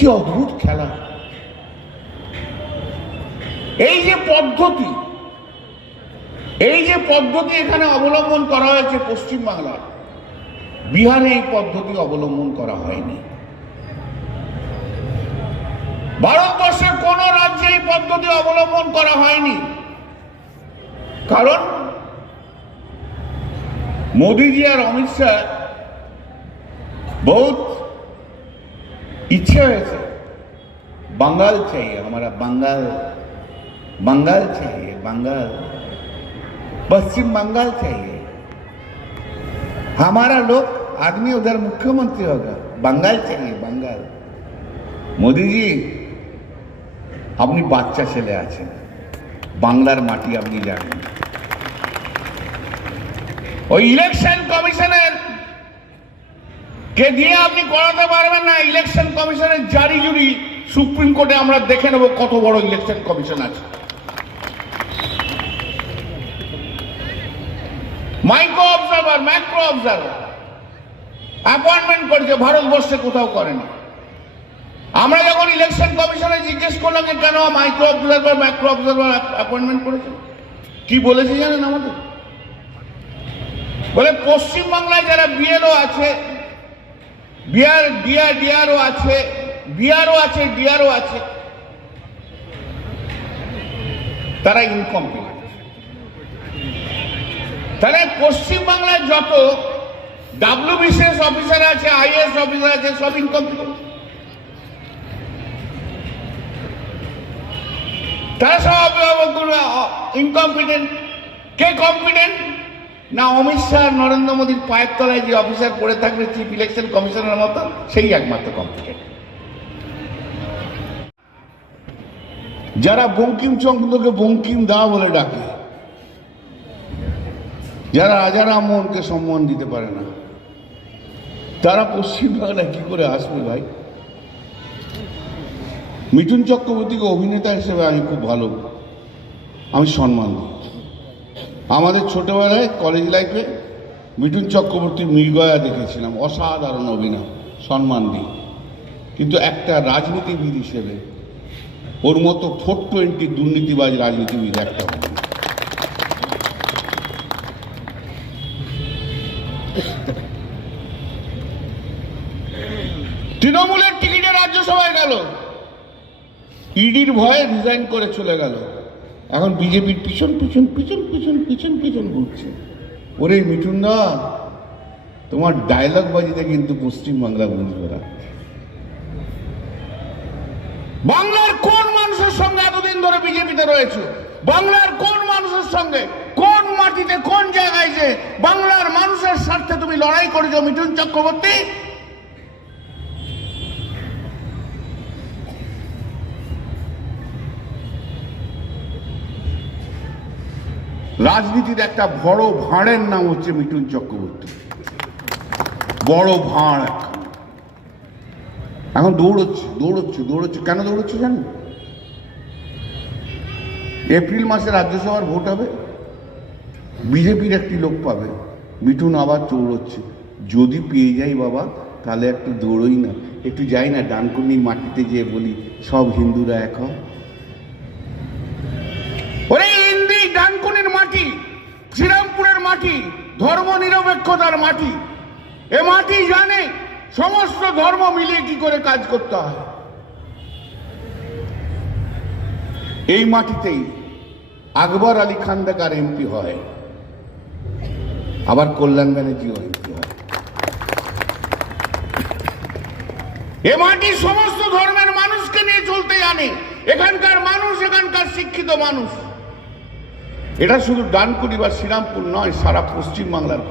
কি অদ্ভুত খেলা! এই যে পদ্ধতি এখানে অবলম্বন করা হয়েছে পশ্চিমবাংলার, বিহারে এই পদ্ধতি অবলম্বন করা হয়নি। ভারতবর্ষের কোন রাজ্যে এই পদ্ধতি অবলম্বন করা হয়নি। কারণ मोदी जी और अमित शाह बहुत इच्छा है, बंगाल चाहिए, हमारा बंगाल चाहिए, बंगाल, पश्चिम बंगाल चाहिए, हमारा लोग आदमी उधर मुख्यमंत्री होगा, बंगाल चाहिए, बंगाल। मोदी जी अपनी बाच्चा ছেলে আছেন, বাংলার মাটি আপনি জানেন। ওই ইলেকশন কমিশনের কে দিয়ে আপনি করাতে পারবেন না। ইলেকশন কমিশনের জারি জুরি সুপ্রিম কোর্টে আমরা দেখে নেব কত বড় ইলেকশন কমিশন আছে। Micro observer, macro observer appointment করেছে, ভারতবর্ষে কোথাও করেনি। আমরা যখন ইলেকশন কমিশনে জিজ্ঞেস করলাম যে কেন micro observer, macro observer appointment করেছে, কি বলেছে জানেন আমাদের? বলে পশ্চিমবাংলায় যারা বিএলও আছে, ডিআরও আছে, বিআরও আছে, ডিআরও আছে, তারা ইনকমপ্লিট। তাহলে পশ্চিমবাংলায় যত ডাব্লিউবিসিএস অফিসার আছে, আইএএস অফিসার আছে, সব ইনকমপ্লিট। তারা সব ইনকমপিটেন্ট। কে কম্পিটেন্ট? না অমিত শাহ, নরেন্দ্র মোদীর পায়ের তলায় যে অফিসার পড়ে থাকবে চিফ ইলেকশন কমিশনের মতো, সেই একমাত্র কম্পিটেন্ট। যারা বঙ্কিমচন্দ্রকে বঙ্কিম দা বলে ডাকে, যারা রাজা রামমোহনকে সম্মান দিতে পারে না, তারা পশ্চিমবাংলায় কি করে আসবে ভাই? মিঠুন চক্রবর্তীকে অভিনেতা হিসেবে আমি খুব ভালো, আমি সম্মান দিই। আমাদের ছোটবেলায় কলেজ লাইফে মিঠুন চক্রবর্তীর মৃগয়া দেখেছিলাম, অসাধারণ অভিনয়, সম্মান দিই। কিন্তু একটা রাজনীতিবিদ হিসেবে ওর মতো 420 দুর্নীতিবাজ রাজনীতিবিদ একটা হবে। তৃণমূলের টিকিটে রাজ্যসভায় গেল, ইডির ভয়ে রিজাইন করে চলে গেল, এখন বিজেপির পিছন পিছন পিছন পিছন পিছন পিছন ঘুরছে। ওরে মিঠুন দা, তোমার ডায়লগ বাজিতে কিন্তু পশ্চিমবাংলা বুঝবে না। বাংলার কোন মানুষের সঙ্গে এতদিন ধরে বিজেপিতে রয়েছে? বাংলার কোন মানুষের সঙ্গে, কোন মাটিতে, কোন জায়গায় যে বাংলার মানুষের স্বার্থে তুমি লড়াই করেছো মিঠুন চক্রবর্তী? রাজনীতির একটা বড় ভাঁড়ের নাম হচ্ছে মিঠুন চক্রবর্তী, বড় ভাঁড়। এখন দৌড়চ্ছে। কেন দৌড়চ্ছে জানেন? এপ্রিল মাসে রাজ্যসভার ভোট হবে, বিজেপির একটি লোক পাবে, মিঠুন আবার দৌড়চ্ছে। যদি পেয়ে যাই বাবা, তাহলে একটু দৌড়ই না, একটু যাই না ডানকুনির মাটিতে যেয়ে বলি সব হিন্দুরা এক হয়। ডানকুনির মাটি, শ্রীরামপুরের মাটি, ধর্ম নিরপেক্ষতার মাটি। এ মাটি জানে সমস্ত ধর্ম মিলিয়ে কি করে কাজ করতে হয়। এই মাটিতেই আকবর আলী খান্ডাকার এমপি হয়, আবার কল্যাণ ব্যানার্জিও এমপি হয়। এ মাটি সমস্ত ধর্মের মানুষকে নিয়ে চলতে জানে। এখানকার মানুষ, এখানকার শিক্ষিত মানুষ। এটা শুধু ডানকুনি বা শ্রীরামপুর নয়, সারা পশ্চিমবাংলার